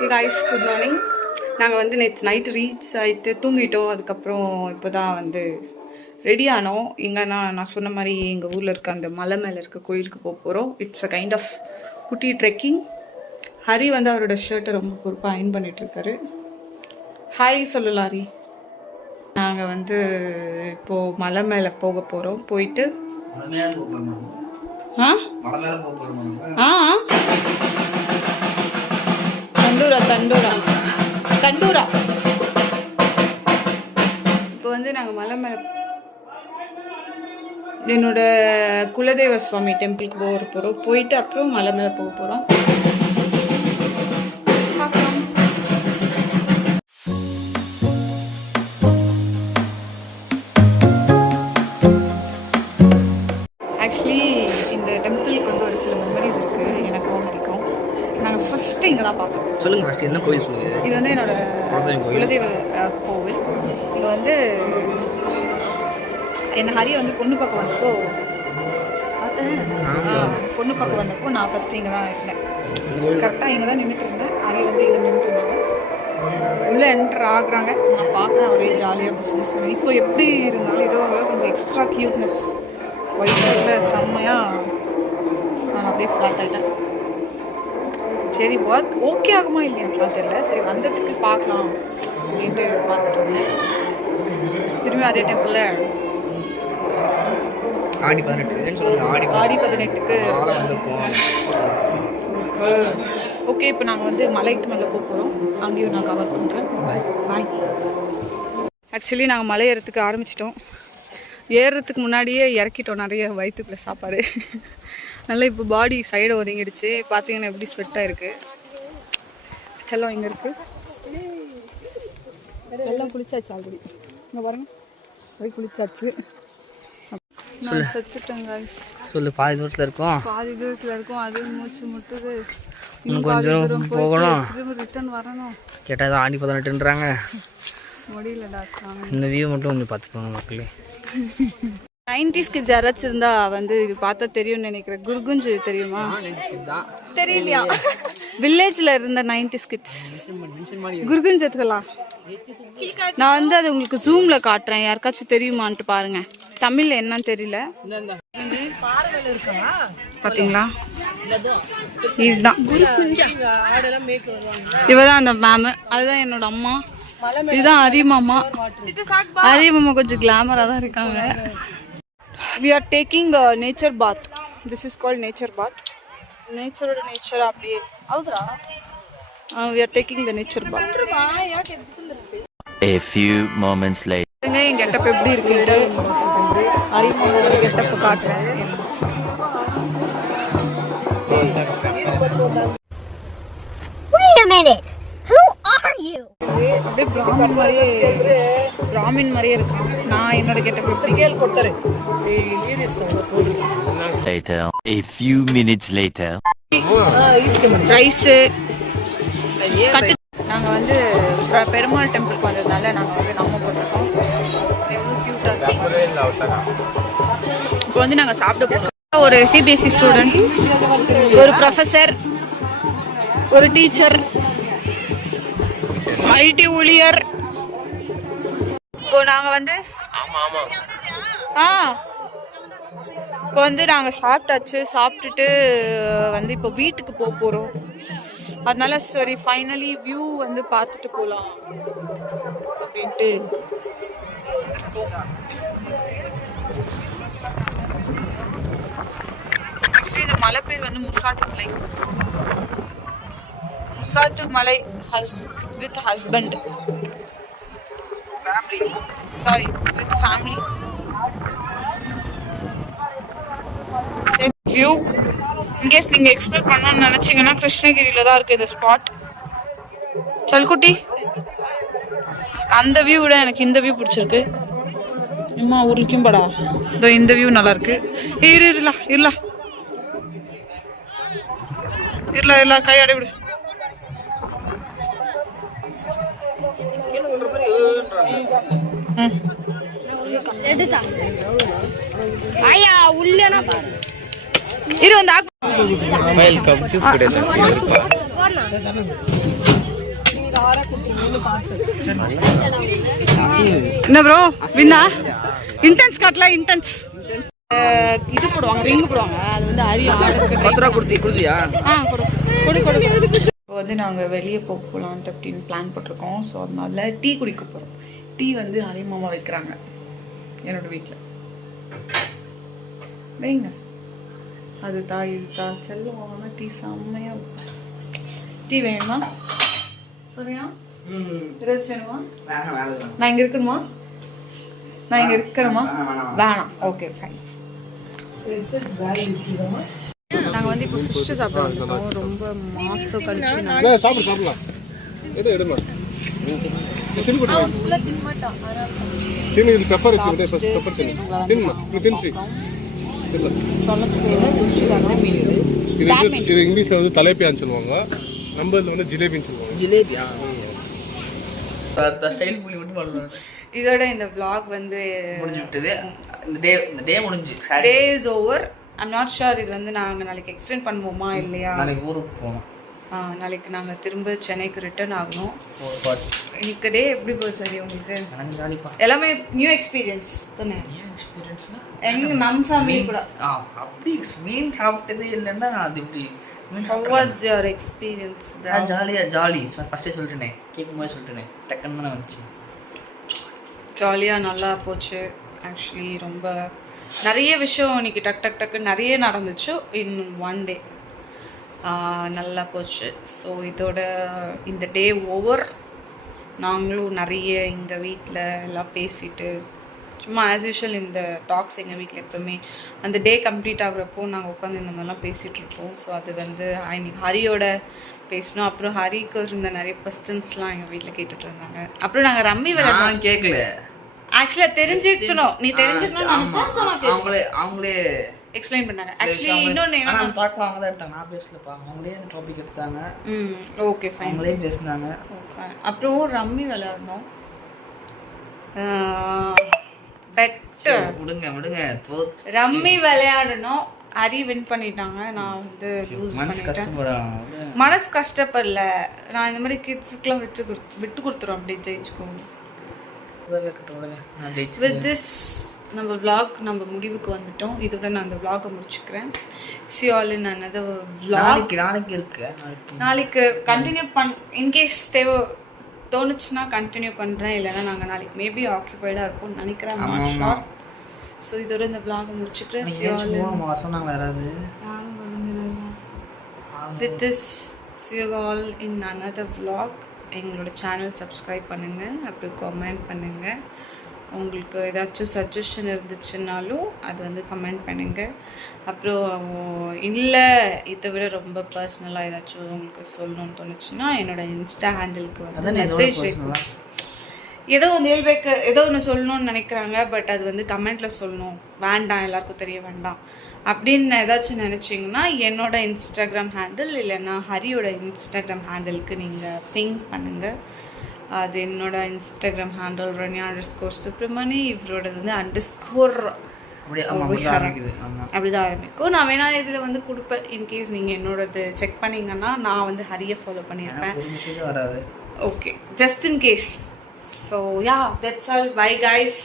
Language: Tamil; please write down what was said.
Hey guys, good morning. நாங்கள் வந்து நேற்று நைட்டு ரீச் ஆகிட்டு தூங்கிட்டோம். அதுக்கப்புறம் இப்போ தான் வந்து ரெடி ஆனோம். எங்கன்னா நான் சொன்ன மாதிரி எங்கள் ஊரில் இருக்க அந்த மலை மேலே இருக்க கோயிலுக்கு போக போகிறோம். இட்ஸ் அ கைண்ட் ஆஃப் குட்டி ட்ரெக்கிங். ஹரி வந்து அவரோட ஷர்ட்டை ரொம்ப பொறுப்பாக அயன் பண்ணிகிட்ருக்காரு. ஹாய் சொல்லலாம் ஹரி. நாங்கள் வந்து இப்போது மலை மேலே போக போகிறோம். போயிட்டு தண்டூரா இப்போ வந்து நாங்கள் மலை மேலே என்னோட குலதெய்வ சுவாமி டெம்பிளுக்கு போக போகிறோம். போயிட்டு அப்புறம் மலை மேலே போக போகிறோம். ஆக்சுவலி இந்த டெம்பிளுக்கு வந்து ஒரு சில மெமரிஸ் இருக்குது. எனக்கு பிடிக்கும். நாங்கள் ஃபஸ்ட்டு இங்கே தான் பார்த்தோம். சொல்லுங்க ஃபஸ்ட்டு என்ன கோயில் சொல்லுங்க. இது வந்து என்னோட குலதெய்வ கோவில். இங்கே வந்து என்ன ஹரி வந்து பொண்ணு பார்க்க வந்தப்போ பார்த்தேன். பொண்ணு பார்க்க வந்தப்போ நான் ஃபஸ்ட்டு இங்கே தான் இருந்தேன். கரெக்டாக இங்கே தான் நின்றுட்டு இருந்தேன். ஹரி வந்து இங்கே நின்றுட்டு இருந்தாங்க. உள்ளே என்ட்ரு ஆகுறாங்க. நான் பார்க்குறேன் ஒரே ஜாலியாக பிஸ்னஸ். இப்போ எப்படி இருந்தாலும் ஏதோ கொஞ்சம் எக்ஸ்ட்ரா க்யூட்னஸ் ஒயிட்டில் செம்மையாக நான் அப்படியே ஃப்ளாட் ஆகிட்டேன். சரி ஒர்க் ஓகே ஆகுமா இல்லையான்லாம் தெரியல. சரி வந்ததுக்கு பார்க்கலாம் அப்படின்ட்டு பார்த்துட்டு வந்தேன். திரும்பி அதே டெம்பிளில் ஆடி 18 சொல்லுங்கள். ஆடி 18க்கு வந்திருக்கோம். ஓகே, இப்போ நாங்கள் வந்து மலைக்கு மேலே போக போகிறோம். அங்கேயும் நான் கவர் பண்ணுறேன். பாய். ஆக்சுவலி நாங்கள் மலை ஏறத்துக்கு ஆரம்பிச்சிட்டோம். ஏறுறதுக்கு முன்னாடியே இறக்கிட்டோம் நிறைய வயிற்றுக்குள்ளே சாப்பாடு. நல்லா இப்போ பாடி சைடை ஒதுங்கிடுச்சு. பார்த்தீங்கன்னா எப்படி ஸ்வெட்டாக இருக்குது. செல்லம் இங்கே இருக்குது. செல்லம் குளிச்சாச்சு ஆல்ரெடி. இங்கே பாருங்கள் போய் குளிச்சாச்சு. நான் செத்துட்டேங்க. சொல்லு. பாதி தூரத்தில் இருக்கோம். அது மூச்சு முட்டுது. இன்னும் கொஞ்சம் தூரம் போகணும். ரிட்டர்ன் வரணும். கேட்டால் தான் ஆடி 18ன்றாங்க. முடியலடா. இந்த வியூ மட்டும் கொஞ்சம் பார்த்துக்கோங்க மக்களே. 90s கிட்ஸ் யாராச்சும் இருந்தா வந்து இது பார்த்தா தெரியும்னு நினைக்கிறேன். குர்குஞ்சு தெரியுமா? தெரியலையா? வில்லேஜில் இருந்த 90s கிட்ஸ் குர்குஞ்சு எடுத்துக்கலாம். நான் வந்து அது உங்களுக்கு ஜூமில் காட்டுறேன். யாருக்காச்சும் தெரியுமான்ட்டு பாருங்க. தமிழில் என்னன்னு தெரியல. பார்த்தீங்களா? இதுதான் இவதான் அந்த மேமு. அதுதான் என்னோட அம்மா. இதுதான் அரிமாமா. அரிமாமா கொஞ்சம் கிளாமராக தான் இருக்காங்க. We are taking a nature bath. This is called nature bath. Nature அப்படியே அவுதுரா. We are taking the nature bath. A few moments later. N getup எப்படி இருக்குன்ட்டு அரிமாவோட கெட்டப் காட்டுறேன். Wait a minute. Who are you? அப்படியே பிராமின் மாதிரியே இருக்கான். நான் என்னோட கெட்டப் கொடுத்துறேன். Later. A few minutes later. Rice கட்டு. நாங்கள் வந்து பெருமாள் டெம்பிளுக்கு வந்ததுனால நாங்கள் வந்து நம்ம போட்டிருக்கோம். எவ்வளோ க்யூட்டாக இருக்கு. இப்போ வந்து நாங்கள் சாப்பிட போகிறோம். ஒரு சிபிஎஸ்சி ஸ்டூடெண்ட், ஒரு ப்ரொஃபஸர், ஒரு டீச்சர், ஐடி ஊழியர். இப்போ நாங்கள் வந்து இப்போ வந்து நாங்கள் சாப்பிட்டாச்சு. சாப்பிட்டுட்டு வந்து இப்போ வீட்டுக்கு போக போகிறோம். அதனால சரி ஃபைனலி வியூ வந்து பார்த்துட்டு போகலாம் அப்படின்ட்டு ஆக்சுவலி இந்த மலை பேர் வந்து முசாட்டு மலை with husband with family. View in case நீங்கள் எக்ஸ்ப்ளோர் பண்ணணும்னு நினச்சிங்கன்னா கிருஷ்ணகிரியில் தான் இருக்குது இந்த ஸ்பாட். சல்குட்டி அந்த வியூ விட எனக்கு இந்த வியூ பிடிச்சிருக்கு. அம்மா ஊருக்கும் படா இதோ இந்த வியூ நல்லா இருக்கு. இருல கையாடி விடு. ஐயா உள்ளேனா பாரு. இரு வந்து மொபைல் கப் ஜூஸ் கிடையாது. என்ன ப்ரோ வின்னா இன்டென்ஸ் காட்டல இன்டென்ஸ் இது போடுவாங்க ரிங் போடுவாங்க அது வந்து அரி ஆர்டருக்கு 10 ரூபா கொடுத்தியா? கொடு இப்போ வந்து நாங்கள் வெளியே போகலான்ட்டு அப்படின்னு பிளான் போட்டிருக்கோம். ஸோ அதனால டீ குடிக்க போகிறோம். டீ வந்து ஹரி மாமா வைக்கிறாங்க என்னோட வீட்டில். வைங்க அது தாய் செல்லும் ஆனால் டீ செம்மையாக இருக்கும். டீ வேணுமா? சரியா? ஏதாச்சும் வேணுமா? நான் இங்கே இருக்கணுமா? வேணாம். Okay fine. நாங்கள் வந்து இப்போ ஃபிஷ்ஷு சாப்பிட வந்துட்டோம். ரொம்ப மாதம் கழிச்சு சாப்பிடலாம். இங்கிலீஷ்ல வந்து தலைப்பியான்னு சொல்லுவாங்க, நம்ம இதுல வந்து ஜிலேபின்னு சொல்லுவாங்க. ஜிலேபியா? ஸ்டைல் புள்ளி மட்டும் பண்ணுவாங்க. இதோட இந்த vlog வந்து முடிஞ்சு விட்டது. இந்த டே முடிஞ்சு. Day is over. I'm not sure இது வந்து நாங்கள் நாளைக்கு எக்ஸ்டெண்ட் பண்ணுவோமா இல்லையா. நாளைக்கு ஊருக்கு போகணும். நாளைக்கு நாங்கள் திரும்ப சென்னைக்கு ரிட்டர்ன் ஆகணும். இன்னைக்கு டே எப்படி போச்சு சரி உங்களுக்கு? எல்லாமே நியூ எக்ஸ்பீரியன்ஸ் தானே? எங்க நம்ம ஃபேமிலி கூட அப்படி மீன் சாப்பிட்டதே இல்லைன்னா அது எப்படி? How was your experience? Jolly ஃபர்ஸ்டே சொல்லிட்டேனே, கேட்கும்போது சொல்லிட்டேனே, டக்குன்னு தானே வந்துச்சு. ஜாலியாக நல்லா போச்சு. ஆக்சுவலி ரொம்ப நிறைய விஷயம் இன்னைக்கு டக்கு நிறைய நடந்துச்சு இன் ஒன் டே. நல்லா போச்சு. ஸோ இதோட இந்த டே ஓவர். நாங்களும் நிறைய எங்கள் வீட்டில் எல்லாம் பேசிட்டு சும்மா ஆஸ் யூஷுவல் இந்த டாக்ஸ் எங்கள் வீட்டில் எப்போவுமே அந்த டே கம்ப்ளீட் ஆகுறப்போ நாங்கள் உட்காந்து இந்த மாதிரிலாம் பேசிகிட்டு இருப்போம். ஸோ அது வந்து இன்னைக்கு ஹரியோட பேசினோம். அப்புறம் ஹரிக்கு இருந்த நிறைய கொஸ்டின்ஸ்லாம் எங்கள் வீட்டில் கேட்டுட்டு இருந்தாங்க. அப்புறம் நாங்கள் ரம்மி விளையாடுவோம். கேட்கல ஆக்சுவலாக தெரிஞ்சுக்கணும், நீ தெரிஞ்சுக்கணும்னு அவங்களே எக்ஸ்பிளைன் பண்ணாங்க. ஆக்சுவலி இன்னொன்று நான் தாட்ல அவங்க தான் எடுத்தாங்க, நான் பேசலப்பா. அவங்களே அந்த டாபிக் எடுத்தாங்க. Okay fine. அவங்களே பேசினாங்க. அப்புறம் ரம்மி விளையாடணும். பெட்டர் விடுங்க ரம்மி விளையாடணும். ஹரி வின் பண்ணிட்டாங்க. நான் வந்து லூஸ் பண்ணிட்டேன். மனசு கஷ்டப்படல. நான் இந்த மாதிரி கிட்ஸுக்கெலாம் விட்டு கொடுத்துருவோம். அப்படியே ஜெயிச்சுக்கோங்க. வித் திஸ் நம்ம vlog நம்ம முடிவுக்கு வந்துட்டோம். இதோட நான் அந்த vlog-ஐ முடிச்சுக்கிறேன். See you all in another vlog. நாளைக்கு இருக்கு. நாளைக்கு கண்டினியூ இன்கேஸ் தோணுச்சுன்னா கண்டினியூ பண்ணுறேன். இல்லைன்னா நாங்கள் நாளைக்கு மேபி ஆக்கியபைடாக இருப்போம்னு நினைக்கிறேன். ஸோ இதோட இந்த vlog-ஐ முடிச்சுக்கிறேன். With this see you all in another vlog. எங்களோட சேனல் சப்ஸ்கிரைப் பண்ணுங்கள். அப்புறம் கமெண்ட் பண்ணுங்கள். உங்களுக்கு ஏதாச்சும் சஜஷன் இருந்துச்சுன்னாலும் அது வந்து கமெண்ட் பண்ணுங்கள். அப்புறம் இல்லை இதை விட ரொம்ப பர்சனலாக ஏதாச்சும் உங்களுக்கு சொல்லணும்னு தோணுச்சுன்னா என்னோட இன்ஸ்டா ஹேண்டிலுக்கு வந்து மெசேஜ் வைக்கணும். ஏதோ வந்து இயல்பேக்கு ஏதோ ஒன்று சொல்லணும்னு நினைக்கிறாங்க. பட் அது வந்து கமெண்ட்டில் சொல்லணும், வேண்டாம் எல்லாருக்கும் தெரிய வேண்டாம் அப்படின்னு ஏதாச்சும் நினச்சிங்கன்னா என்னோட இன்ஸ்டாகிராம் ஹேண்டில் இல்லைன்னா ஹரியோட இன்ஸ்டாகிராம் ஹேண்டிலுக்கு நீங்கள் பிங்க் பண்ணுங்கள். அது என்னோட இன்ஸ்டாகிராம் ஹேண்டில் rania_subramani. இவரோட வந்து அப்படிதான் ஆரம்பிக்கும். நான் வேணா இதில் வந்து கொடுப்பேன். இன்கேஸ் நீங்கள் என்னோடது செக் பண்ணிங்கன்னா நான் வந்து ஹரியை ஃபாலோ பண்ணியிருப்பேன். Okay, just in case. So yeah, that's all. Bye guys.